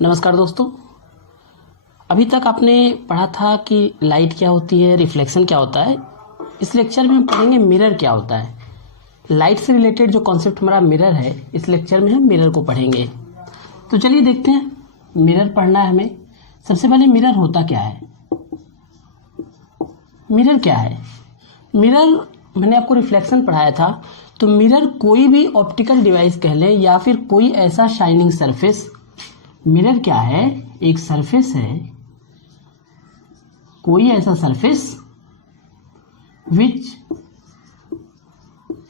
नमस्कार दोस्तों, अभी तक आपने पढ़ा था कि लाइट क्या होती है, रिफ्लेक्शन क्या होता है। इस लेक्चर में हम पढ़ेंगे मिरर क्या होता है। लाइट से रिलेटेड जो कॉन्सेप्ट हमारा मिरर है, इस लेक्चर में हम मिरर को पढ़ेंगे। तो चलिए देखते हैं, मिरर पढ़ना है हमें। सबसे पहले मिरर होता क्या है। मिरर क्या है? मिरर मैंने आपको रिफ्लेक्शन पढ़ाया था। तो मिरर कोई भी ऑप्टिकल डिवाइस कह लें या फिर कोई ऐसा शाइनिंग सरफेस। मिरर क्या है? एक सरफेस है, कोई ऐसा surface which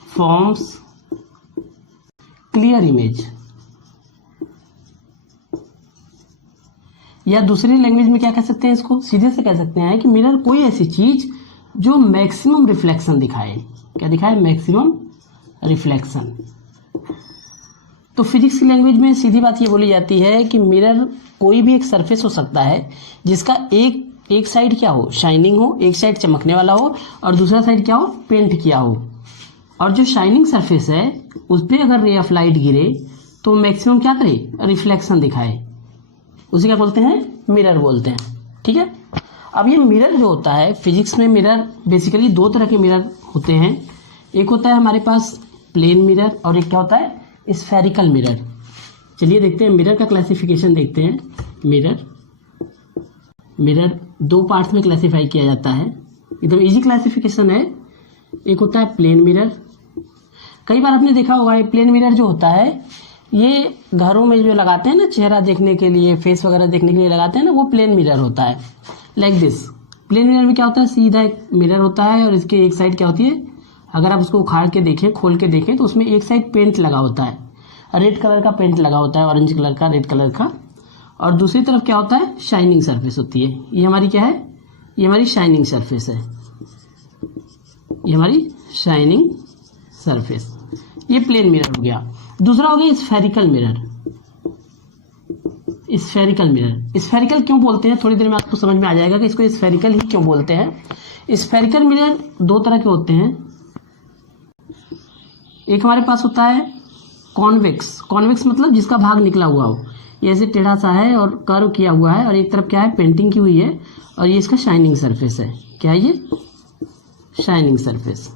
forms clear image, या दूसरी लैंग्वेज में क्या कह सकते हैं, इसको सीधे से कह सकते हैं कि मिरर कोई ऐसी चीज जो मैक्सिमम रिफ्लेक्शन दिखाए। क्या दिखाए? Maximum reflection. तो फिजिक्स की लैंग्वेज में सीधी बात ये बोली जाती है कि मिरर कोई भी एक सरफेस हो सकता है जिसका एक साइड क्या हो, शाइनिंग हो, एक साइड चमकने वाला हो और दूसरा साइड क्या हो, पेंट किया हो। और जो शाइनिंग सरफेस है उस पर अगर रे ऑफ लाइट गिरे तो मैक्सिमम क्या करे, रिफ्लेक्शन दिखाए। उसे क्या बोलते हैं? मिरर बोलते हैं। ठीक है। अब ये मिरर जो होता है, फिजिक्स में मिरर बेसिकली दो तरह के मिरर होते हैं। एक होता है हमारे पास प्लेन मिरर और एक क्या होता है, स्फेरिकल मिरर। चलिए देखते हैं, मिरर का क्लासिफिकेशन देखते हैं। मिरर दो पार्ट्स में क्लासिफाई किया जाता है, एकदम इजी क्लासिफिकेशन है। एक होता है प्लेन मिरर। कई बार आपने देखा होगा ये प्लेन मिरर जो होता है, ये घरों में जो लगाते हैं ना, चेहरा देखने के लिए, फेस वगैरह देखने के लिए लगाते हैं ना, वो प्लेन मिरर होता है। Like this. प्लेन मिरर में क्या होता है, सीधा एक मिरर होता है और इसके एक साइड क्या होती है, अगर आप उसको उखाड़ के देखें, खोल के देखें, तो उसमें एक साइड पेंट लगा होता है, रेड कलर का पेंट लगा होता है, ऑरेंज कलर का, रेड कलर का। और दूसरी तरफ क्या होता है, शाइनिंग सरफेस होती है। ये हमारी क्या है, ये हमारी शाइनिंग सरफेस है। ये हमारी शाइनिंग सरफेस, ये प्लेन मिरर हो गया। दूसरा हो गया spherical mirror. Spherical mirror, spherical क्यों बोलते हैं, थोड़ी देर में आपको समझ में आ जाएगा कि इसको स्फेरिकल ही क्यों बोलते हैं। स्फेरिकल मिरर दो तरह के होते हैं। एक हमारे पास होता है कॉन्वेक्स। कॉन्वेक्स मतलब जिसका भाग निकला हुआ हो, ये ऐसे टेढ़ा सा है और कर्व किया हुआ है, और एक तरफ क्या है, पेंटिंग की हुई है, और ये इसका शाइनिंग सरफेस है। क्या है ये? Shining surface.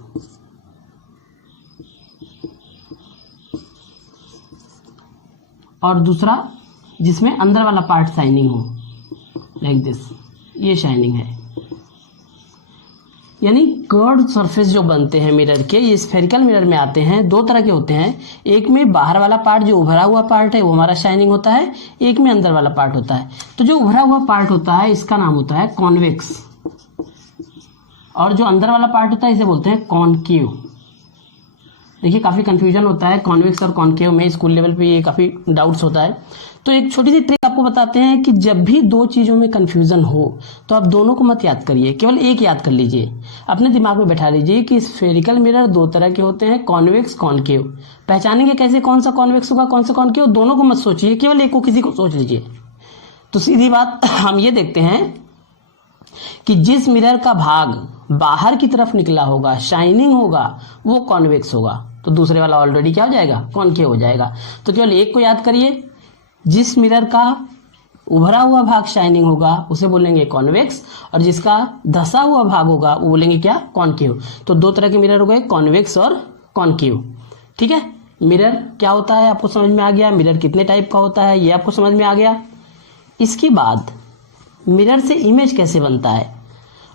और दूसरा जिसमें अंदर वाला पार्ट शाइनिंग हो, लाइक दिस, ये शाइनिंग है। यानी कर्व्ड सरफेस जो बनते हैं मिरर के, ये स्फेरिकल मिरर में आते हैं। दो तरह के होते हैं, एक में बाहर वाला पार्ट जो उभरा हुआ पार्ट है वो हमारा शाइनिंग होता है, एक में अंदर वाला पार्ट होता है। तो जो उभरा हुआ पार्ट होता है इसका नाम होता है कॉन्वेक्स, और जो अंदर वाला पार्ट होता है इसे बोलते हैं कॉनकेव। देखिए काफ़ी कंफ्यूजन होता है कॉन्वेक्स और कॉनकेव में, स्कूल लेवल पे ये काफ़ी डाउट्स होता है। तो एक छोटी सी ट्रिक आपको बताते हैं कि जब भी दो चीज़ों में कंफ्यूजन हो तो आप दोनों को मत याद करिए, केवल एक याद कर लीजिए, अपने दिमाग में बैठा लीजिए कि स्फेरिकल मिरर दो तरह के होते हैं, कॉन्वेक्स, कॉनकेव। पहचानेंगे कैसे कौन सा कॉन्वेक्स होगा, कौन सा कॉनकेव, दोनों को मत सोचिए, केवल एक को, किसी को सोच लीजिए। तो सीधी बात हम ये देखते हैं कि जिस मिरर का भाग बाहर की तरफ निकला होगा, शाइनिंग होगा, वो कॉन्वेक्स होगा। तो दूसरे वाला ऑलरेडी क्या हो जाएगा, कॉनकेव हो जाएगा। तो केवल एक को याद करिए, जिस मिरर का उभरा हुआ भाग शाइनिंग होगा उसे बोलेंगे कॉन्वेक्स, और जिसका धसा हुआ भाग होगा वो बोलेंगे क्या, कॉनकेव। तो दो तरह के मिरर हो गए, कॉन्वेक्स और कॉनकेव। ठीक है। मिरर क्या होता है आपको समझ में आ गया, मिरर कितने टाइप का होता है ये आपको समझ में आ गया। इसके बाद मिरर से इमेज कैसे बनता है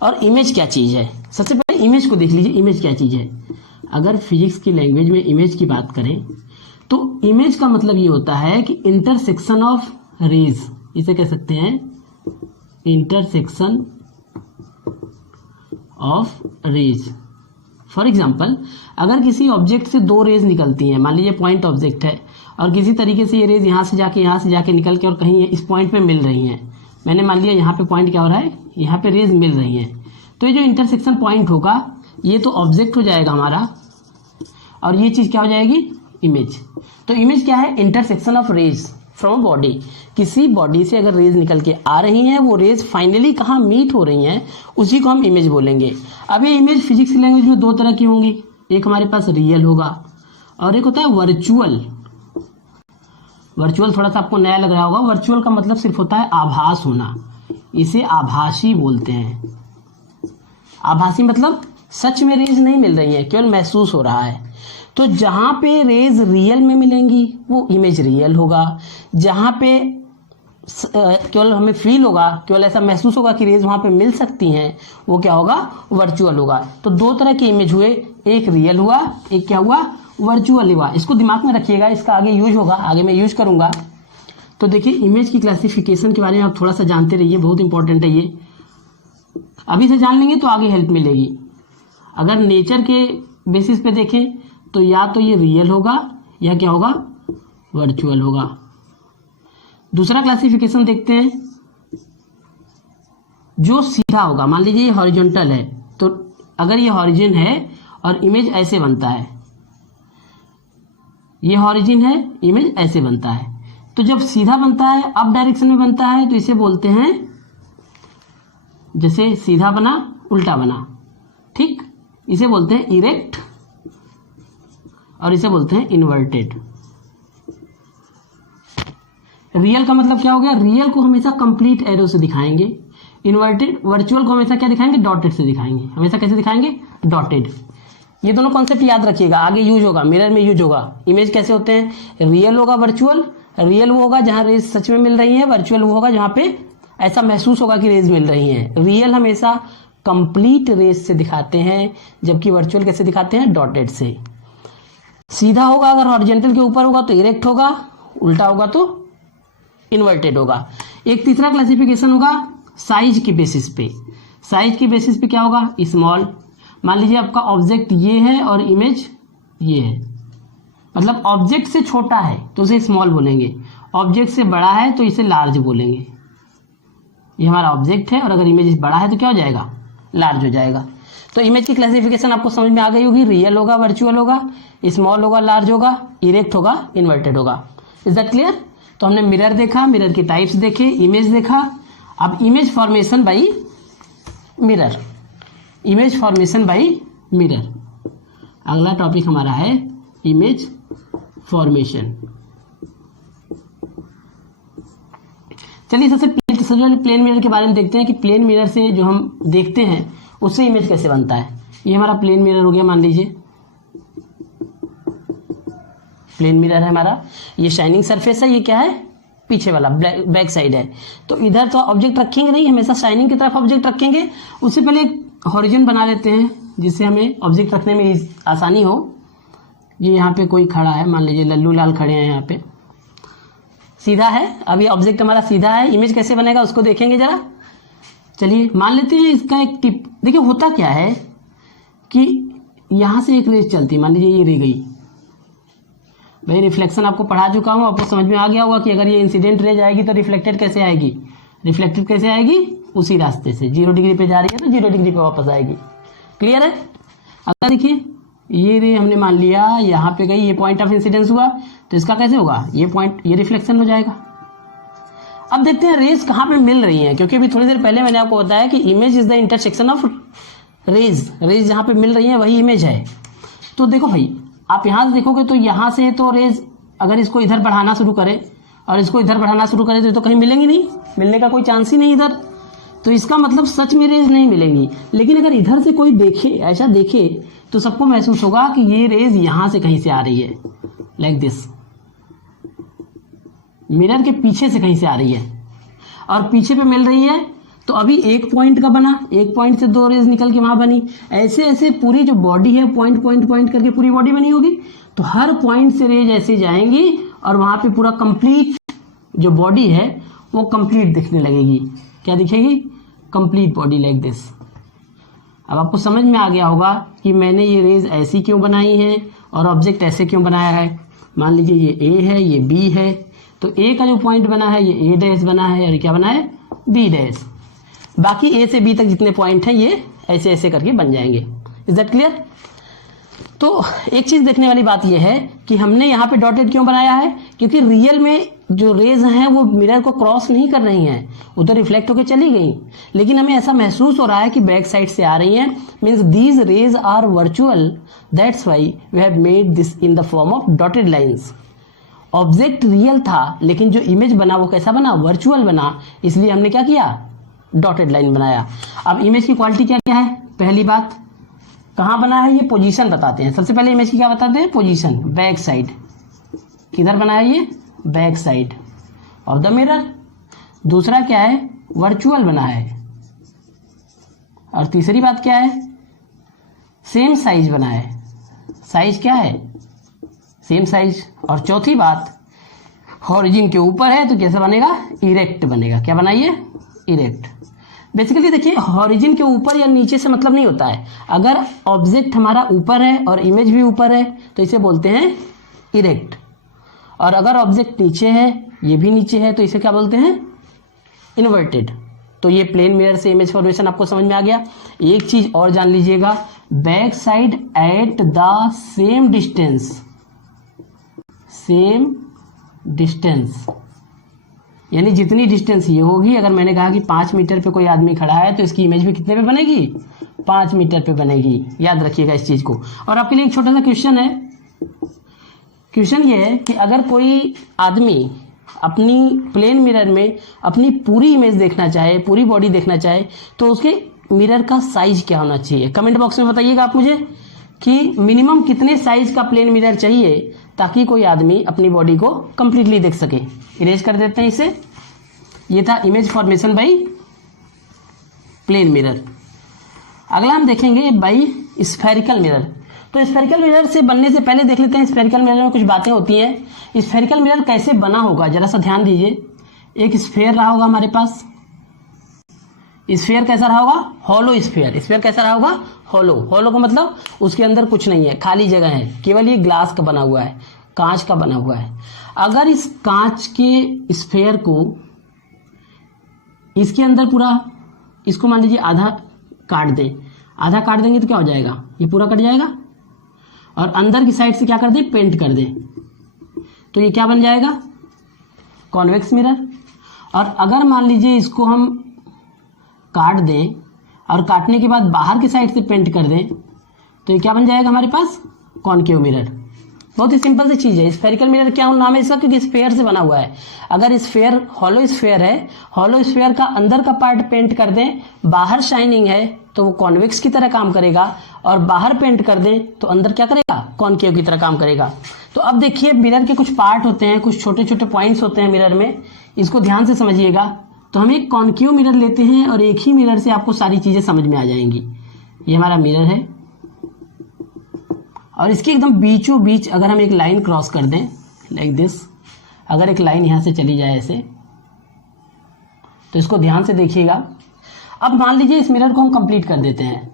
और इमेज क्या चीज़ है। सबसे पहले इमेज को देख लीजिए, इमेज क्या चीज़ है। अगर फिजिक्स की लैंग्वेज में इमेज की बात करें तो इमेज का मतलब ये होता है कि इंटरसेक्शन ऑफ रेज, इसे कह सकते हैं intersection of rays. For example, अगर किसी ऑब्जेक्ट से दो रेज निकलती हैं, मान लीजिए पॉइंट ऑब्जेक्ट है, और किसी तरीके से ये रेज यहाँ से जाके निकल के और कहीं इस पॉइंट पे मिल रही हैं। मैंने मान लिया यहाँ पे पॉइंट क्या हो रहा है, यहाँ पे रेज मिल रही हैं। तो ये जो इंटरसेक्शन पॉइंट होगा ये तो ऑब्जेक्ट हो जाएगा हमारा, और ये चीज़ क्या हो जाएगी, इमेज। तो इमेज क्या है, intersection of rays from body. किसी बॉडी से अगर रेज निकल के आ रही हैं, वो रेज फाइनली कहाँ मीट हो रही हैं, उसी को हम इमेज बोलेंगे। अब ये इमेज फिजिक्स लैंग्वेज में दो तरह की होंगी, एक हमारे पास रियल होगा और एक होता है वर्चुअल। वर्चुअल थोड़ा सा आपको नया लग रहा होगा। वर्चुअल का मतलब सिर्फ होता है आभास होना, इसे आभासी बोलते हैं। आभासी मतलब सच में रेज नहीं मिल रही है, केवल महसूस हो रहा है। तो जहां पे रेज रियल में मिलेंगी वो इमेज रियल होगा, जहां पे केवल हमें फील होगा, केवल ऐसा महसूस होगा कि रेज वहां पे मिल सकती हैं, वो क्या होगा, वर्चुअल होगा। तो दो तरह के इमेज हुए, एक रियल हुआ, एक क्या हुआ, वर्चुअल हुआ। इसको दिमाग में रखिएगा, इसका आगे यूज होगा, आगे मैं यूज करूंगा। तो देखिए इमेज की क्लासिफिकेशन के बारे में आप थोड़ा सा जानते रहिए, बहुत इंपॉर्टेंट है ये। अभी से जान लेंगे तो आगे हेल्प मिलेगी। अगर नेचर के बेसिस पे देखें तो या तो ये रियल होगा या क्या होगा, वर्चुअल होगा। दूसरा क्लासिफिकेशन देखते हैं, जो सीधा होगा। मान लीजिए ये हॉरिजॉन्टल है, तो अगर ये हॉरिजन है और इमेज ऐसे बनता है, ये हॉरिजन है, इमेज ऐसे बनता है, तो जब सीधा बनता है, अप डायरेक्शन में बनता है, तो इसे बोलते हैं, जैसे सीधा बना उल्टा बना, ठीक, इसे बोलते हैं इरेक्ट और इसे बोलते हैं इन्वर्टेड। रियल का मतलब क्या हो गया, रियल को हमेशा कंप्लीट एरो से दिखाएंगे, इन्वर्टेड वर्चुअल को हमेशा क्या दिखाएंगे, डॉटेड से दिखाएंगे। हमेशा कैसे दिखाएंगे, डॉटेड। ये दोनों कॉन्सेप्ट याद रखिएगा, आगे यूज होगा, मिरर में यूज होगा। इमेज कैसे होते हैं, रियल होगा वर्चुअल, रियल वो होगा जहां रेज सच में मिल रही है, वर्चुअल वो होगा जहां पे ऐसा महसूस होगा कि रेज मिल रही है। रियल हमेशा कंप्लीट रेज से दिखाते हैं, जबकि वर्चुअल कैसे दिखाते हैं, डॉटेड से। सीधा होगा अगर हॉरिजॉन्टल के ऊपर होगा तो इरेक्ट होगा, उल्टा होगा तो इन्वर्टेड होगा। एक तीसरा क्लासिफिकेशन होगा साइज की बेसिस पे। साइज की बेसिस पे क्या होगा, स्मॉल। मान लीजिए आपका ऑब्जेक्ट ये है और इमेज ये है, मतलब ऑब्जेक्ट से छोटा है तो उसे स्मॉल बोलेंगे, ऑब्जेक्ट से बड़ा है तो इसे लार्ज बोलेंगे। ये हमारा ऑब्जेक्ट है और अगर इमेज बड़ा है तो क्या हो जाएगा, लार्ज हो जाएगा। तो इमेज की क्लासिफिकेशन आपको समझ में आ गई होगी, रियल होगा, वर्चुअल होगा, स्मॉल होगा, लार्ज होगा, इरेक्ट होगा, इन्वर्टेड होगा। Is that clear. तो हमने मिरर देखा, मिरर की टाइप्स देखे, इमेज देखा। अब image formation by mirror, image formation by mirror, अगला टॉपिक हमारा है इमेज फॉर्मेशन। चलिए सबसे पहले प्लेन मिरर के बारे में देखते हैं कि प्लेन मिरर से जो हम देखते हैं उससे इमेज कैसे बनता है। ये हमारा प्लेन मिरर हो गया, मान लीजिए प्लेन मिरर है हमारा, ये शाइनिंग सरफेस है, ये क्या है, पीछे वाला बैक साइड है। तो इधर तो ऑब्जेक्ट रखेंगे नहीं, हमेशा शाइनिंग की तरफ ऑब्जेक्ट रखेंगे। उससे पहले एक हॉरिजन बना लेते हैं जिससे हमें ऑब्जेक्ट रखने में आसानी हो। ये यहाँ पे कोई खड़ा है, मान लीजिए लल्लू लाल खड़े हैं, यहाँ पे सीधा है। अब ये ऑब्जेक्ट हमारा सीधा है, इमेज कैसे बनेगा उसको देखेंगे जरा। चलिए मान लेते हैं इसका एक टिप। देखिए होता क्या है कि यहाँ से एक रेज चलती है, मान लीजिए ये रह गई। भाई रिफ्लेक्शन आपको पढ़ा चुका हूँ, आपको समझ में आ गया होगा कि अगर ये इंसिडेंट रेज आएगी तो रिफ्लेक्टेड कैसे आएगी, रिफ्लेक्टेड कैसे आएगी, उसी रास्ते से 0 डिग्री पे जा रही है तो 0 डिग्री पे वापस आएगी। क्लियर है। अगर देखिए ये रे हमने मान लिया यहाँ पे गई, ये पॉइंट ऑफ इंसिडेंस हुआ, तो इसका कैसे होगा, ये पॉइंट, ये रिफ्लेक्शन हो जाएगा। अब देखते हैं रेज कहाँ पे मिल रही है, क्योंकि अभी थोड़ी देर पहले मैंने आपको बताया कि image is the intersection of rays. Rays जहाँ पे मिल रही है वही इमेज है। तो देखो भाई आप यहाँ से देखोगे तो यहाँ से तो रेज अगर इसको इधर बढ़ाना शुरू करे और इसको इधर बढ़ाना शुरू करे तो कहीं मिलेंगी नहीं, मिलने का कोई चांस ही नहीं इधर। तो इसका मतलब सच में रेज नहीं मिलेंगी। लेकिन अगर इधर से कोई देखे, ऐसा देखे, तो सबको महसूस होगा कि ये रेज यहां से कहीं से आ रही है, लाइक दिस, मिरर के पीछे से कहीं से आ रही है और पीछे पे मिल रही है। तो अभी एक पॉइंट का बना, एक पॉइंट से 2 रेज निकल के वहां बनी, ऐसे ऐसे पूरी जो बॉडी है पॉइंट पॉइंट पॉइंट करके पूरी बॉडी बनी होगी। तो हर पॉइंट से रेज ऐसे जाएंगी और वहां पे पूरा कंप्लीट जो बॉडी है वो कंप्लीट दिखने लगेगी। क्या दिखेगी, कंप्लीट बॉडी लाइक दिस। अब आपको समझ में आ गया होगा कि मैंने ये रेज ऐसी क्यों बनाई है और ऑब्जेक्ट ऐसे क्यों बनाया है। मान लीजिए ये ए है, ये बी है, तो ए का जो पॉइंट बना है ये ए डैश बना है और क्या बना है, बी डैश। बाकी ए से बी तक जितने पॉइंट हैं ये ऐसे ऐसे करके बन जाएंगे। Is that clear. तो एक चीज देखने वाली बात यह है कि हमने यहाँ पे डॉटेड क्यों बनाया है, क्योंकि रियल में जो रेज हैं वो मिरर को क्रॉस नहीं कर रही हैं, उधर रिफ्लेक्ट होकर चली गई। लेकिन हमें ऐसा महसूस हो रहा है कि बैक साइड से आ रही हैं, means these rays are virtual, that's why we have made this in the form of dotted lines. Object real था लेकिन जो इमेज बना वो कैसा बना, वर्चुअल बना, इसलिए हमने क्या किया, डॉटेड लाइन बनाया। अब इमेज की क्वालिटी क्या क्या है, पहली बात कहाँ बना है, ये पोजीशन बताते हैं। सबसे पहले इमेज की क्या बताते हैं, पोजीशन, बैक साइड, किधर बना है ये, back side of the mirror. दूसरा क्या है, वर्चुअल बना है। और तीसरी बात क्या है, सेम साइज बना है, साइज क्या है, सेम साइज। और चौथी बात, हॉरिजन के ऊपर है तो कैसा बनेगा, इरेक्ट बनेगा। क्या बनाइए, इरेक्ट। बेसिकली देखिए, हॉरिजन के ऊपर या नीचे से मतलब नहीं होता है। अगर ऑब्जेक्ट हमारा ऊपर है और इमेज भी ऊपर है तो इसे बोलते हैं इरेक्ट, और अगर ऑब्जेक्ट नीचे है, ये भी नीचे है, तो इसे क्या बोलते हैं, इन्वर्टेड। तो ये प्लेन मिरर से इमेज फॉर्मेशन आपको समझ में आ गया। एक चीज और जान लीजिएगा, back side at the same distance, यानी जितनी डिस्टेंस ये होगी, अगर मैंने कहा कि 5 मीटर पे कोई आदमी खड़ा है तो इसकी इमेज भी कितने पे बनेगी, 5 मीटर पे बनेगी। याद रखिएगा इस चीज को। और आपके लिए एक छोटा सा क्वेश्चन है। क्वेश्चन ये है कि अगर कोई आदमी अपनी प्लेन मिरर में अपनी पूरी इमेज देखना चाहे, पूरी बॉडी देखना चाहे, तो उसके मिरर का साइज क्या होना चाहिए। कमेंट बॉक्स में बताइएगा आप मुझे कि मिनिमम कितने साइज का प्लेन मिरर चाहिए ताकि कोई आदमी अपनी बॉडी को कंप्लीटली देख सके। इरेज कर देते हैं इसे। ये था image formation by plane mirror. अगला हम देखेंगे बाई स्फेरिकल मिरर। तो स्फेरिकल मिरर से बनने से पहले देख लेते हैं स्फेरिकल मिरर में कुछ बातें होती हैं। स्फेरिकल मिरर कैसे बना होगा, जरा सा ध्यान दीजिए। एक स्फेयर रहा होगा हमारे पास। स्फेयर कैसा रहा होगा, हॉलो स्फेयर। स्फेयर कैसा रहा होगा, हॉलो। हॉलो का मतलब उसके अंदर कुछ नहीं है, खाली जगह है, केवल ये ग्लास का बना हुआ है, कांच का बना हुआ है। अगर इस कांच के स्फेयर को इसके अंदर पूरा, इसको मान लीजिए आधा काट दें, आधा काट देंगे तो क्या हो जाएगा, ये पूरा कट जाएगा। और अंदर की साइड से क्या कर दें, पेंट कर दें, तो ये क्या बन जाएगा, कॉन्वेक्स मिरर। और अगर मान लीजिए इसको हम काट दें और काटने के बाद बाहर की साइड से पेंट कर दें, तो ये क्या बन जाएगा हमारे पास, कॉनकेव मिरर। बहुत ही सिंपल सी चीज है। स्फेरिकल मिरर क्या नाम है इसका, क्योंकि स्फेयर से बना हुआ है। अगर स्फेयर हॉलो स्फेयर है, हॉलो स्फेयर का अंदर का पार्ट पेंट कर दें, बाहर शाइनिंग है तो वो कॉन्वेक्स की तरह काम करेगा, और बाहर पेंट कर दें तो अंदर क्या करेगा, कॉनकेव की तरह काम करेगा। तो अब देखिए, मिरर के कुछ पार्ट होते हैं, कुछ छोटे छोटे पॉइंट्स होते हैं मिरर में, इसको ध्यान से समझिएगा। तो हम एक कॉनकेव मिरर लेते हैं और एक ही मिरर से आपको सारी चीजें समझ में आ जाएंगी। ये हमारा मिरर है और इसके एकदम बीचों बीच अगर हम एक लाइन क्रॉस कर दें लाइक दिस, अगर एक लाइन यहां से चली जाए ऐसे, तो इसको ध्यान से देखिएगा। अब मान लीजिए इस मिरर को हम कंप्लीट कर देते हैं।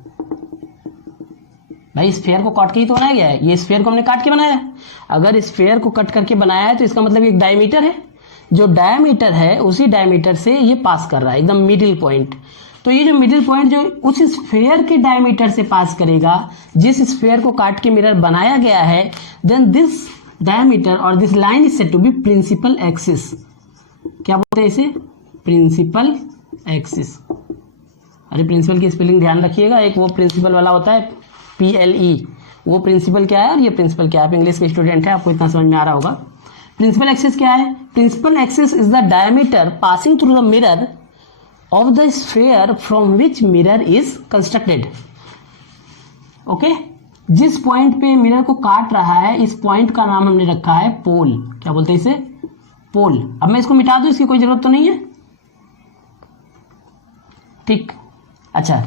भाई स्फेयर को काट के ही तो बनाया गया है, ये स्फेयर को हमने काट के बनाया है। अगर स्फेयर को कट करके बनाया है तो इसका मतलब एक डायमीटर है, जो डायमीटर है उसी डायमीटर से ये पास कर रहा है, एकदम मिडिल पॉइंट। तो ये जो मिडिल पॉइंट जो उस स्फेयर के डायमीटर से पास करेगा, जिस स्फेयर को काट के मिरर बनाया गया है, देन दिस डायमीटर और this line is said to be principal axis. क्या बोलते हैं इसे, प्रिंसिपल एक्सिस। अरे प्रिंसिपल की स्पेलिंग ध्यान रखिएगा, एक वो प्रिंसिपल वाला होता है PLE, वो प्रिंसिपल क्या है और ये प्रिंसिपल क्या है। आप इंग्लिश के स्टूडेंट हैं, आपको इतना समझ में आ रहा होगा। प्रिंसिपल एक्सिस क्या है, principal axis is the diameter passing through the mirror of the sphere from which mirror is constructed। Okay, जिस पॉइंट पे मिरर को काट रहा है, इस पॉइंट का नाम हमने रखा है पोल। क्या बोलते हैं इसे, पोल। अब मैं इसको मिटा दूं, इसकी कोई जरूरत तो नहीं है, ठीक। अच्छा,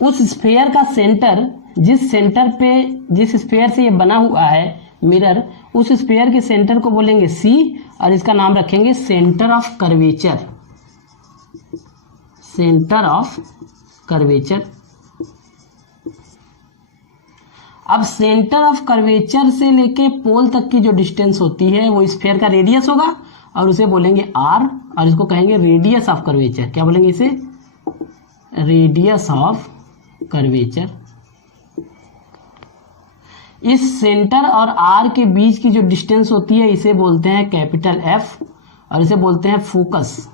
उस स्फेयर का सेंटर, जिस सेंटर पे, जिस स्फेयर से ये बना हुआ है मिरर, उस स्फेयर के सेंटर को बोलेंगे C और इसका नाम रखेंगे centre of curvature. Centre of curvature. अब सेंटर ऑफ कर्वेचर से लेके पोल तक की जो डिस्टेंस होती है वो स्फेयर का रेडियस होगा और उसे बोलेंगे R, और इसको कहेंगे रेडियस ऑफ कर्वेचर। क्या बोलेंगे इसे, रेडियस ऑफ कर्वेचर। इस सेंटर और R के बीच की जो डिस्टेंस होती है इसे बोलते हैं कैपिटल F और इसे बोलते हैं फोकस।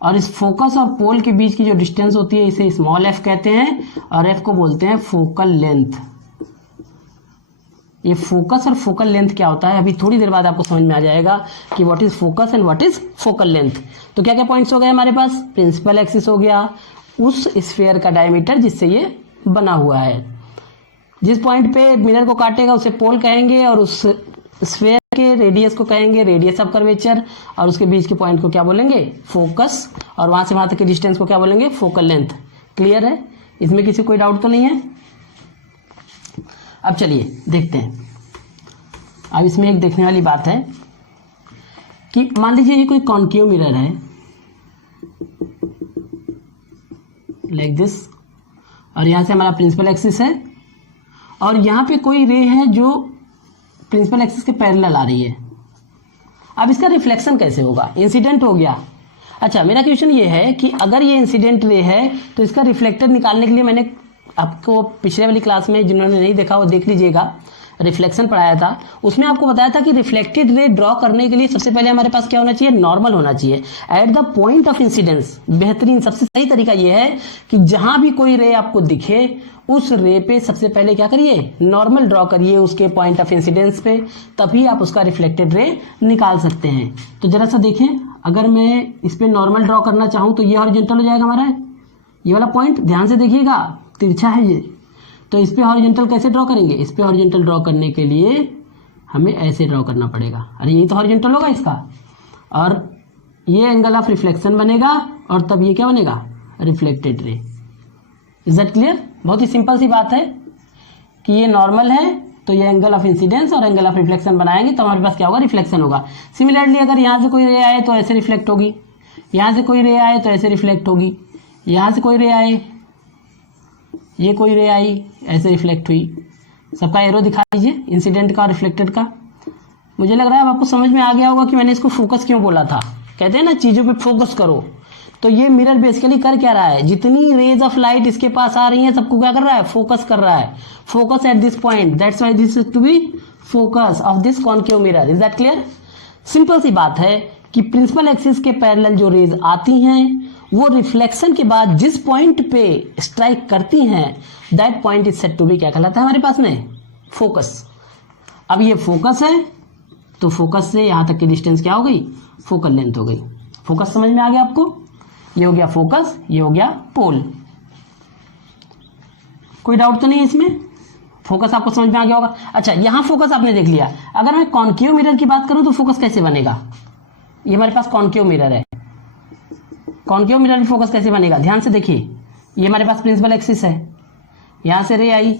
और इस फोकस और पोल के बीच की जो डिस्टेंस होती है इसे स्मॉल f कहते हैं और f को बोलते हैं फोकल लेंथ। ये फोकस और फोकल लेंथ क्या होता है, अभी थोड़ी देर बाद आपको समझ में आ जाएगा कि what is focus and what is focal length. तो क्या क्या पॉइंट्स हो गए हमारे पास, प्रिंसिपल एक्सिस हो गया, उस स्फीयर का डायमीटर जिससे ये बना हुआ है, जिस पॉइंट पे मिरर को काटेगा उसे पोल कहेंगे, और उस स्फीयर के रेडियस को कहेंगे रेडियस ऑफ कर्वेचर, और उसके बीच के पॉइंट को क्या बोलेंगे, फोकस, और वहां से वहां तक के डिस्टेंस को क्या बोलेंगे, फोकल लेंथ। क्लियर है, इसमें किसी कोई डाउट तो नहीं है। अब चलिए देखते हैं। अब इसमें एक देखने वाली बात है कि मान लीजिए ये कोई कॉन्केव मिरर है लाइक दिस, और यहां से हमारा प्रिंसिपल एक्सिस है, और यहां पे कोई रे है जो प्रिंसिपल एक्सिस के पैरेलल आ रही है। अब इसका रिफ्लेक्शन कैसे होगा, इंसिडेंट हो गया। अच्छा, मेरा क्वेश्चन ये है कि अगर ये इंसिडेंट रे है तो इसका रिफ्लेक्टर निकालने के लिए मैंने आपको पिछले वाली क्लास में, जिन्होंने नहीं देखा वो देख लीजिएगा, रिफ्लेक्शन पढ़ाया था, उसमें आपको बताया था कि रिफ्लेक्टेड रे ड्रॉ करने के लिए सबसे पहले हमारे पास क्या होना चाहिए, नॉर्मल होना चाहिए at the point of incidence. बेहतरीन सबसे सही तरीका यह है कि जहां भी कोई रे आपको दिखे उस रे पे सबसे पहले क्या करिए, नॉर्मल ड्रॉ करिए उसके पॉइंट ऑफ इंसिडेंस पे, तभी आप उसका रिफ्लेक्टेड रे निकाल सकते हैं। तो जरा सा देखें, अगर मैं इस पे नॉर्मल ड्रॉ करना चाहूं तो ये हॉरिजॉन्टल हो जाएगा हमारा, ये वाला पॉइंट ध्यान से देखिएगा, तिरछा है ये, तो इस पे हॉरिजॉन्टल कैसे ड्रॉ करेंगे, इस पे हॉरिजॉन्टल ड्रॉ करने के लिए हमें ऐसे ड्रॉ करना पड़ेगा। अरे ये तो हॉरिजॉन्टल होगा इसका, और ये एंगल ऑफ रिफ्लेक्शन बनेगा, और तब ये क्या बनेगा, reflected ray. Is that clear? बहुत ही सिंपल सी बात है कि ये नॉर्मल है तो ये एंगल ऑफ इंसिडेंस और एंगल ऑफ रिफ्लेक्शन बनाएंगे तो हमारे पास क्या होगा, रिफ्लेक्शन होगा। सिमिलरली अगर यहाँ से कोई रे आए तो ऐसे रिफ्लेक्ट होगी, यहाँ से कोई रे आए तो ऐसे रिफ्लेक्ट होगी, यहाँ से कोई रे आए, ये कोई रे आई ऐसे रिफ्लेक्ट हुई। सबका एरो दिखा दीजिए, इंसिडेंट का और रिफ्लेक्टेड का। मुझे लग रहा है अब आपको समझ में आ गया होगा कि मैंने इसको फोकस क्यों बोला था। कहते हैं ना चीजों पे फोकस करो, तो ये मिरर बेसिकली कर क्या रहा है, जितनी रेज ऑफ लाइट इसके पास आ रही है सबको क्या कर रहा है, फोकस कर रहा है। Focus at this point, that's why this is to be focus of this concave mirror. Is that clear? Simple सी बात है कि प्रिंसिपल एक्सिस के पैरेलल जो रेज आती हैं वो रिफ्लेक्शन के बाद जिस पॉइंट पे स्ट्राइक करती हैं that point is said to be क्या कहलाता है हमारे पास में, फोकस। अब ये फोकस है तो फोकस से यहां तक की डिस्टेंस क्या हो गई, फोकल लेंथ हो गई। फोकस समझ में आ गया आपको, ये हो गया फोकस, ये हो गया पोल। कोई डाउट तो नहीं है इसमें, फोकस आपको समझ में आ गया होगा। अच्छा, यहां फोकस आपने देख लिया। अगर मैं कॉन्केव मिरर की बात करूं तो फोकस कैसे बनेगा, ये हमारे पास कॉन्केव मिरर है, कॉन्केव मिरर में फोकस कैसे बनेगा, ध्यान से देखिए। ये हमारे पास प्रिंसिपल एक्सिस है, यहां से रे आई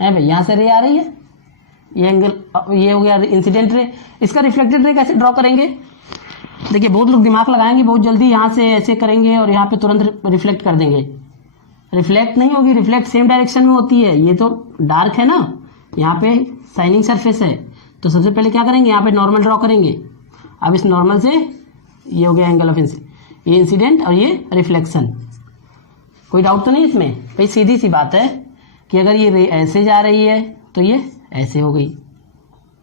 है भाई, यहां से रे आ रही है, ये एंगल, ये हो गया इंसिडेंट रे। इसका रिफ्लेक्टेड रे कैसे ड्रॉ करेंगे, देखिए बहुत लोग दिमाग लगाएंगे बहुत जल्दी, यहां से ऐसे करेंगे और यहाँ पे तुरंत रिफ्लेक्ट कर देंगे। रिफ्लेक्ट नहीं होगी, रिफ्लेक्ट सेम डायरेक्शन में होती है। ये तो डार्क है ना, यहाँ पे शाइनिंग सरफेस है, तो सबसे पहले क्या करेंगे, यहाँ पे नॉर्मल ड्रॉ करेंगे। अब इस नॉर्मल से ये हो गया एंगल ऑफ ये इंसिडेंट और ये रिफ्लेक्शन। कोई डाउट तो नहीं इसमें भाई, सीधी सी बात है कि अगर ये रे ऐसे जा रही है तो ये ऐसे हो गई,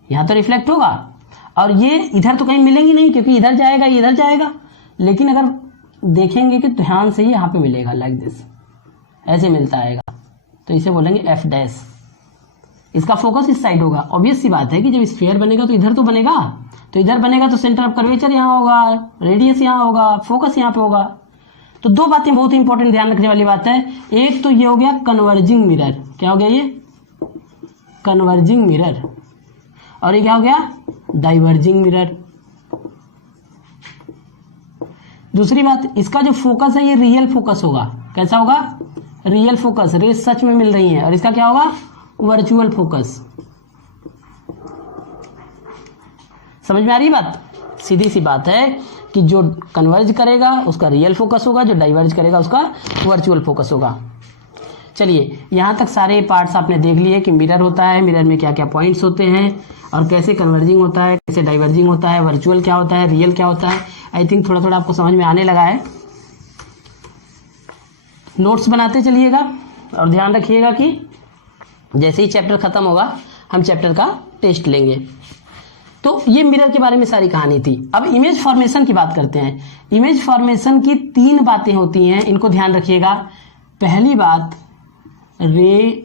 यहाँ तो रिफ्लेक्ट होगा, और ये इधर तो कहीं मिलेंगी नहीं क्योंकि इधर जाएगा ये इधर जाएगा, लेकिन अगर देखेंगे कि ध्यान से ये यहाँ पे मिलेगा लाइक दिस, ऐसे मिलता आएगा, तो इसे बोलेंगे एफ डैश। इसका फोकस इस साइड होगा। ऑब्वियस सी बात है कि जब स्फीयर बनेगा तो इधर तो बनेगा, तो इधर बनेगा तो सेंटर ऑफ कर्वेचर यहाँ होगा, रेडियस यहाँ होगा, फोकस यहाँ पे होगा। तो दो बातें बहुत इंपॉर्टेंट ध्यान रखने वाली बात है। एक तो ये हो गया कन्वर्जिंग मिरर, क्या हो गया ये, कन्वर्जिंग मिरर, और ये क्या हो गया, डाइवर्जिंग मिरर। दूसरी बात, इसका जो फोकस है ये रियल फोकस होगा। कैसा होगा, रियल फोकस, रेस सच में मिल रही है, और इसका क्या होगा, वर्चुअल फोकस। समझ में आ रही बात? सीधी सी बात है कि जो कन्वर्ज करेगा उसका रियल फोकस होगा, जो डाइवर्ज करेगा उसका वर्चुअल फोकस होगा। चलिए, यहां तक सारे पार्ट्स आपने देख लिए कि मिरर होता है, मिरर में क्या क्या पॉइंट्स होते हैं, और कैसे कन्वर्जिंग होता है, कैसे डाइवर्जिंग होता है, वर्चुअल क्या होता है, रियल क्या होता है। आई थिंक थोड़ा थोड़ा आपको समझ में आने लगा है। नोट्स बनाते चलिएगा और ध्यान रखिएगा कि जैसे ही चैप्टर खत्म होगा हम चैप्टर का टेस्ट लेंगे। तो ये मिरर के बारे में सारी कहानी थी। अब इमेज फॉर्मेशन की बात करते हैं। इमेज फॉर्मेशन की 3 बातें होती हैं, इनको ध्यान रखिएगा। पहली बात, ray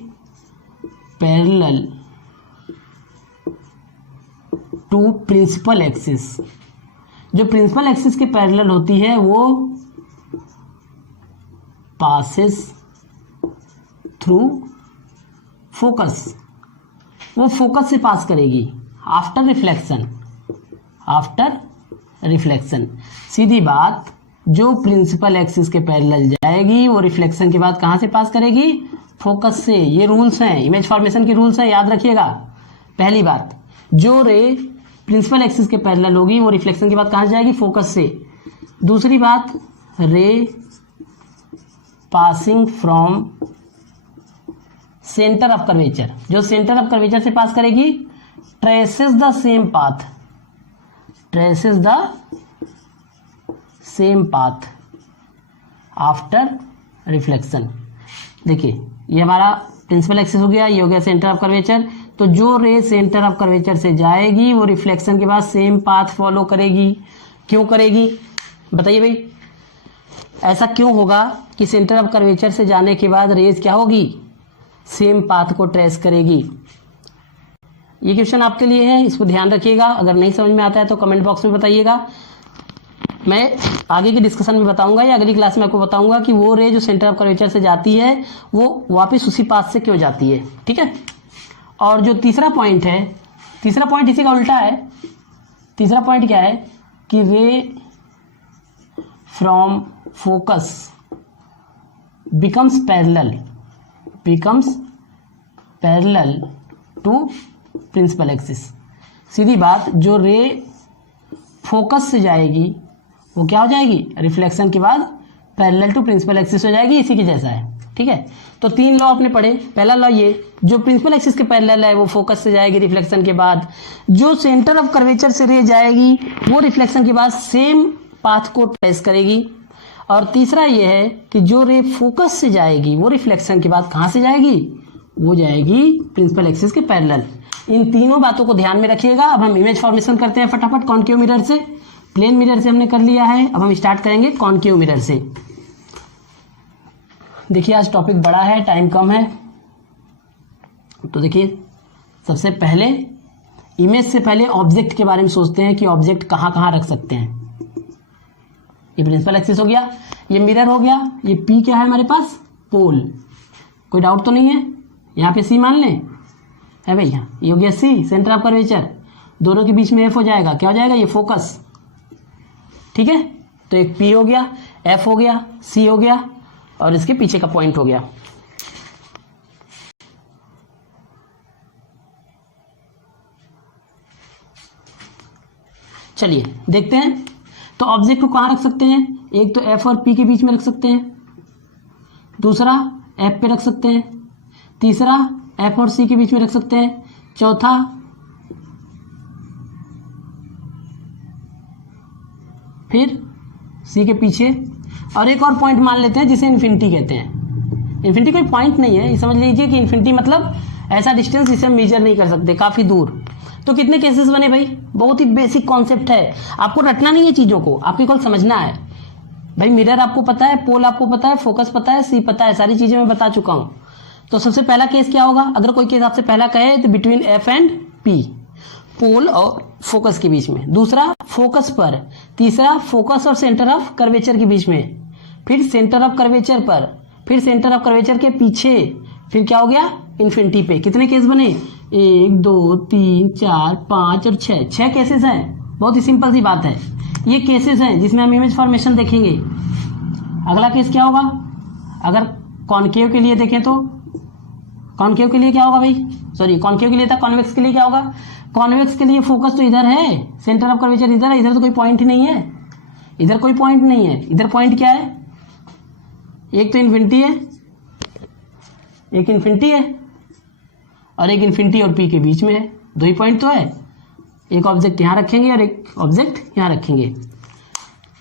parallel to principal axis. जो प्रिंसिपल एक्सिस के पैरेलल होती है वो पासेस थ्रू फोकस, वो फोकस से पास करेगी आफ्टर रिफ्लेक्शन। आफ्टर रिफ्लेक्शन सीधी बात, जो प्रिंसिपल एक्सिस के पैरेलल जाएगी वो रिफ्लेक्शन के बाद कहां से पास करेगी? फोकस से। ये रूल्स हैं, इमेज फॉर्मेशन के रूल्स हैं, याद रखिएगा। पहली बात, जो रे प्रिंसिपल एक्सिस के पैरेलल होगी वो रिफ्लेक्शन के बाद कहां जाएगी? फोकस से। दूसरी बात, रे passing from centre of curvature, जो सेंटर ऑफ कर्वेचर से पास करेगी, traces the same path, traces the same path after reflection. देखिए ये हमारा प्रिंसिपल एक्सिस हो गया, ये हो गया सेंटर ऑफ कर्वेचर। तो जो रे सेंटर ऑफ कर्वेचर से जाएगी वो रिफ्लेक्शन के बाद सेम पाथ फॉलो करेगी। क्यों करेगी बताइए भाई? ऐसा क्यों होगा कि सेंटर ऑफ कर्वेचर से जाने के बाद रेज क्या होगी? सेम पाथ को ट्रेस करेगी। ये क्वेश्चन आपके लिए है, इसको ध्यान रखिएगा। अगर नहीं समझ में आता है तो कमेंट बॉक्स में बताइएगा। मैं आगे के डिस्कशन में बताऊंगा या अगली क्लास में आपको बताऊंगा कि वो रे जो सेंटर ऑफ कर्वेचर से जाती है वो वापस उसी पाथ से क्यों जाती है। ठीक है। और जो तीसरा पॉइंट है, तीसरा पॉइंट इसी का उल्टा है। तीसरा पॉइंट क्या है कि ray from focus becomes parallel to principal axis. सीधी बात, जो रे फोकस से जाएगी वो क्या हो जाएगी? रिफ्लेक्शन के बाद पैरेलल टू प्रिंसिपल एक्सिस हो जाएगी। इसी के जैसा है। ठीक है। तो तीन लॉ आपने पढ़े। पहला लॉ ये, जो प्रिंसिपल एक्सिस के पैरेलल है वो फोकस से जाएगी रिफ्लेक्शन के बाद। जो सेंटर ऑफ कर्वेचर से रे जाएगी वो रिफ्लेक्शन के बाद सेम पाथ को ट्रेस करेगी। और तीसरा ये है कि जो रे फोकस से जाएगी वो रिफ्लेक्शन के बाद कहां से जाएगी? वो जाएगी प्रिंसिपल एक्सिस के पैरेलल। इन तीनों बातों को ध्यान में रखिएगा। अब हम इमेज फॉर्मेशन करते हैं फटाफट। कॉनकेव मिरर से, प्लेन मिरर से हमने कर लिया है, अब हम स्टार्ट करेंगे कॉनकेव मिरर से। देखिए आज टॉपिक बड़ा है, टाइम कम है, तो देखिए सबसे पहले इमेज से पहले ऑब्जेक्ट के बारे में सोचते हैं कि ऑब्जेक्ट कहाँ कहाँ रख सकते हैं। ये प्रिंसिपल एक्सिस हो गया, ये मिरर हो गया, ये पी क्या है हमारे पास? पोल। कोई डाउट तो नहीं है? यहाँ पे सी मान लें, है भैया। ये हो गया सी, सेंटर ऑफ कर्वेचर। दोनों के बीच में एफ हो जाएगा, क्या हो जाएगा? ये फोकस। ठीक है। तो एक पी हो गया, एफ हो गया, सी हो गया और इसके पीछे का पॉइंट हो गया। चलिए देखते हैं। तो ऑब्जेक्ट को कहां रख सकते हैं? एक तो एफ और पी के बीच में रख सकते हैं, दूसरा एफ पे रख सकते हैं, तीसरा एफ और सी के बीच में रख सकते हैं, चौथा फिर सी के पीछे, और एक और पॉइंट मान लेते हैं जिसे इन्फिनिटी कहते हैं। इन्फिनिटी कोई पॉइंट नहीं है, ये समझ लीजिए कि इन्फिनिटी मतलब ऐसा डिस्टेंस जिसे हम मेजर नहीं कर सकते, काफी दूर। तो कितने केसेस बने भाई? बहुत ही बेसिक कॉन्सेप्ट है, आपको रटना नहीं है चीजों को, आपको केवल समझना है। भाई मिरर आपको पता है, पोल आपको पता है, फोकस पता है, सी पता है, सारी चीजें मैं बता चुका हूं। तो सबसे पहला केस क्या होगा? अगर कोई केस आपसे पहला कहे तो बिटवीन एफ एंड पी, पोल और फोकस के बीच में। दूसरा फोकस पर, तीसरा फोकस और सेंटर ऑफ कर्वेचर के बीच में, फिर सेंटर ऑफ कर्वेचर पर, फिर सेंटर ऑफ कर्वेचर के पीछे, फिर क्या हो गया? इन्फिनिटी पे। कितने केस बने? 1 2 3 4 5 और 6 केसेस हैं। बहुत ही सिंपल सी बात है। ये केसेस हैं जिसमें हम इमेज फॉर्मेशन देखेंगे। अगला केस क्या होगा? अगर कॉनकेव के लिए देखें तो कॉनकेव के लिए क्या होगा भाई? सॉरी, कॉनकेव के लिए था, कॉन्वेक्स के लिए क्या होगा? कॉन्वेक्स के लिए फोकस तो इधर है, सेंटर ऑफ कर्वेचर इधर है, इधर तो कोई पॉइंट ही नहीं है, इधर कोई पॉइंट नहीं है। इधर पॉइंट क्या है? एक तो इन्फिनिटी है, एक इन्फिनिटी है और एक इन्फिनिटी और पी के बीच में है। दो ही पॉइंट तो है। एक ऑब्जेक्ट यहां रखेंगे और एक ऑब्जेक्ट यहां रखेंगे।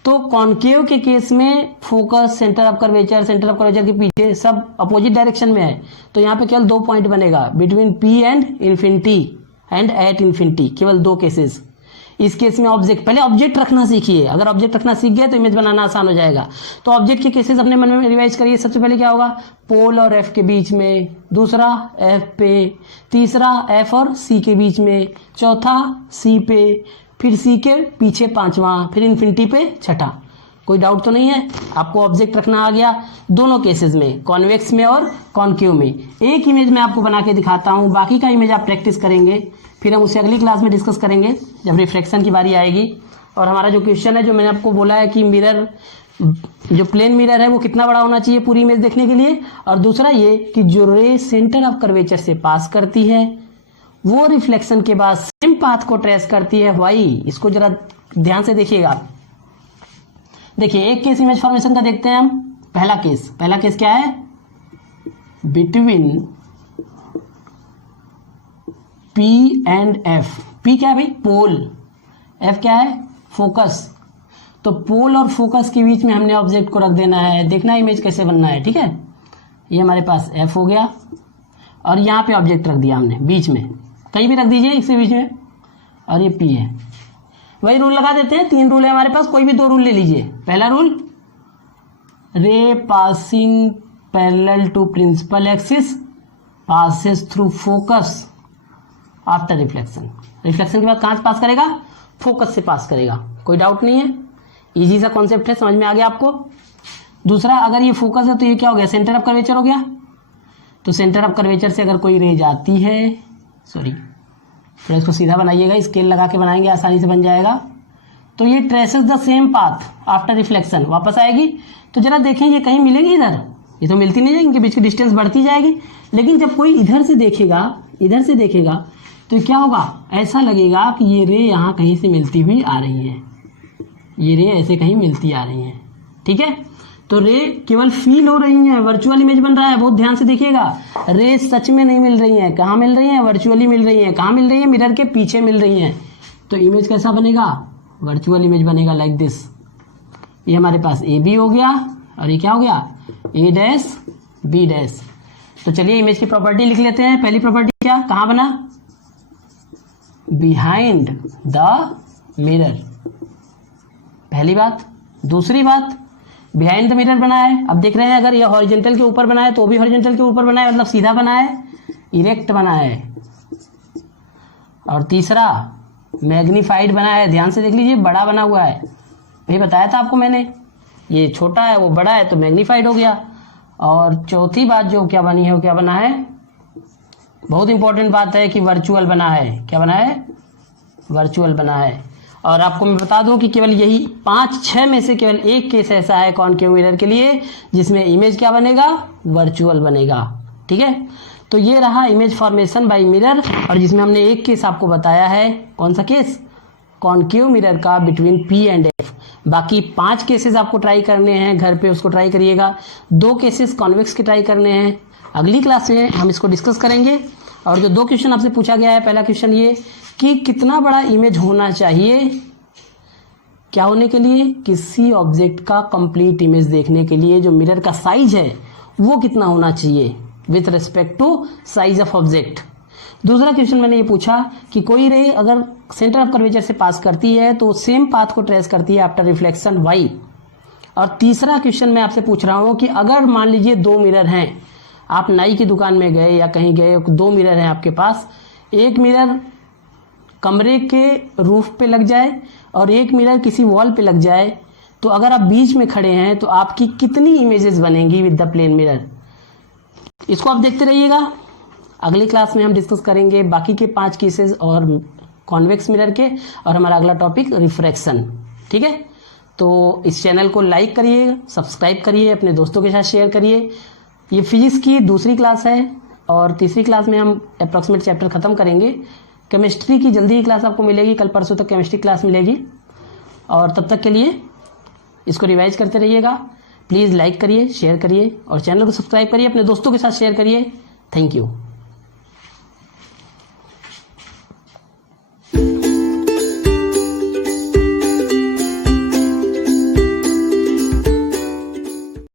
तो कॉनकेव के केस में फोकस, सेंटर ऑफ कर्वेचर के पीछे सब अपोजिट डायरेक्शन में है, तो यहाँ पे केवल 2 पॉइंट बनेगा, between P and infinity and at infinity. केवल 2 केसेस। इस केस में ऑब्जेक्ट, पहले ऑब्जेक्ट रखना सीखिए। अगर ऑब्जेक्ट रखना सीख गए तो इमेज बनाना आसान हो जाएगा। तो ऑब्जेक्ट के केसेस अपने मन में रिवाइज करिए। सबसे पहले क्या होगा, पोल और एफ के बीच में, दूसरा एफ पे, तीसरा एफ और सी के बीच में, चौथा सी पे, फिर सी के पीछे पांचवा, फिर इन्फिनिटी पे छठा। कोई डाउट तो नहीं है? आपको ऑब्जेक्ट रखना आ गया दोनों केसेस में, कॉन्वेक्स में और कॉन्केव में। एक इमेज मैं आपको बना के दिखाता हूं, बाकी का इमेज आप प्रैक्टिस करेंगे, फिर हम उसे अगली क्लास में डिस्कस करेंगे जब रिफ्लेक्शन की बारी आएगी। और हमारा जो क्वेश्चन है, जो मैंने आपको बोला है कि मिरर, जो प्लेन मिरर है वो कितना बड़ा होना चाहिए पूरी इमेज देखने के लिए, और दूसरा ये कि जो रे सेंटर ऑफ कर्वेचर से पास करती है वो रिफ्लेक्शन के बाद सेम पाथ को ट्रेस करती है, वाई। इसको जरा ध्यान से देखिएगा। देखिए एक केस इमेज फॉर्मेशन का देखते हैं हम। पहला केस क्या है, between P and F। P क्या है भाई, पोल, F क्या है, फोकस। तो पोल और फोकस के बीच में हमने ऑब्जेक्ट को रख देना है, देखना इमेज कैसे बनना है, ठीक है। ये हमारे पास F हो गया और यहाँ पे ऑब्जेक्ट रख दिया हमने बीच में, कहीं भी रख दीजिए इसके बीच में, और ये P है। वही रूल लगा देते हैं, 3 रूल है हमारे पास, कोई भी 2 रूल ले लीजिए। पहला rule, ray passing parallel to principal axis passes through focus after reflection. Reflection के बाद कहाँ से पास करेगा, फोकस से पास करेगा। कोई डाउट नहीं है, इजी सा कॉन्सेप्ट है, समझ में आ गया आपको। दूसरा, अगर ये फोकस है तो ये क्या हो गया, सेंटर ऑफ कर्वेचर हो गया। तो सेंटर ऑफ कर्वेचर से अगर कोई रे जाती है, सॉरी थोड़ा इसको सीधा बनाइएगा, स्केल लगा के बनाएंगे आसानी से बन जाएगा। तो ये traces the same path after reflection, वापस आएगी। तो जरा देखें ये कहीं मिलेगी इधर, ये तो मिलती नहीं है, इनके बीच की डिस्टेंस बढ़ती जाएगी। लेकिन जब कोई इधर से देखेगा तो क्या होगा, ऐसा लगेगा कि ये रे यहाँ कहीं से मिलती हुई आ रही है, ये रे ऐसे कहीं मिलती आ रही है, ठीक है। तो रे केवल फील हो रही है, वर्चुअल इमेज बन रहा है, बहुत ध्यान से देखिएगा। रे सच में नहीं मिल रही है, कहाँ मिल रही है, वर्चुअली मिल रही है। कहाँ मिल रही है, मिरर के पीछे मिल रही है। तो इमेज कैसा बनेगा, वर्चुअल इमेज बनेगा लाइक दिस। ये हमारे पास ए बी हो गया और ये क्या हो गया, ए डैश बी डैश। तो चलिए इमेज की प्रॉपर्टी लिख लेते हैं। पहली प्रॉपर्टी क्या, कहाँ बना, बिहाइंड द मिरर, पहली बात। दूसरी बात, बिहाइंड द मिरर बना है। अब देख रहे हैं अगर ये हॉरिजॉन्टल के ऊपर बना है तो भी हॉरिजॉन्टल के ऊपर बना है, मतलब सीधा बना है, इरेक्ट बना है। और तीसरा, मैग्नीफाइड बना है, ध्यान से देख लीजिए, बड़ा बना हुआ है। ये बताया था आपको मैंने, ये छोटा है वो बड़ा है तो मैग्नीफाइड हो गया। और चौथी बात जो क्या बनी है, वो क्या बना है, बहुत इंपॉर्टेंट बात है कि वर्चुअल बना है। क्या बना है, वर्चुअल बना है। और आपको मैं बता दूं कि केवल यही 5-6 में से केवल एक केस ऐसा है कॉनकेव मिरर के लिए जिसमें इमेज क्या बनेगा, वर्चुअल बनेगा, ठीक है। तो ये रहा इमेज फॉर्मेशन बाय मिरर, और जिसमें हमने एक केस आपको बताया है, कौन सा केस, कॉनकेव मिरर का बिटवीन P एंड F। बाकी 5 केसेस आपको ट्राई करने हैं घर पे, उसको ट्राई करिएगा। 2 केसेस कॉन्वेक्स के ट्राई करने हैं, अगली क्लास में हम इसको डिस्कस करेंगे। और जो 2 क्वेश्चन आपसे पूछा गया है, पहला क्वेश्चन ये कि कितना बड़ा इमेज होना चाहिए, क्या होने के लिए, किसी ऑब्जेक्ट का कंप्लीट इमेज देखने के लिए जो मिरर का साइज है वो कितना होना चाहिए with respect to size of object. दूसरा क्वेश्चन मैंने ये पूछा कि कोई रे अगर सेंटर ऑफ कर्वेचर से पास करती है तो सेम पाथ को ट्रेस करती है आफ्टर रिफ्लेक्शन, वाई। और तीसरा क्वेश्चन मैं आपसे पूछ रहा हूं कि अगर मान लीजिए 2 मिरर हैं, आप नाई की दुकान में गए या कहीं गए, 2 मिरर हैं आपके पास, एक मिरर कमरे के रूफ पे लग जाए और एक मिरर किसी वॉल पे लग जाए, तो अगर आप बीच में खड़े हैं तो आपकी कितनी इमेजेस बनेंगी विद द प्लेन मिरर। इसको आप देखते रहिएगा, अगली क्लास में हम डिस्कस करेंगे बाकी के 5 केसेस और कॉन्वेक्स मिरर के, और हमारा अगला टॉपिक रिफ्रैक्शन, ठीक है। तो इस चैनल को लाइक करिए, सब्सक्राइब करिए, अपने दोस्तों के साथ शेयर करिए। ये फिजिक्स की दूसरी क्लास है और तीसरी क्लास में हम अप्रॉक्सीमेट चैप्टर खत्म करेंगे। केमिस्ट्री की जल्दी ही क्लास आपको मिलेगी, कल परसों तक केमिस्ट्री क्लास मिलेगी। और तब तक के लिए इसको रिवाइज करते रहिएगा। प्लीज़ लाइक करिए, शेयर करिए और चैनल को सब्सक्राइब करिए, अपने दोस्तों के साथ शेयर करिए। Thank you.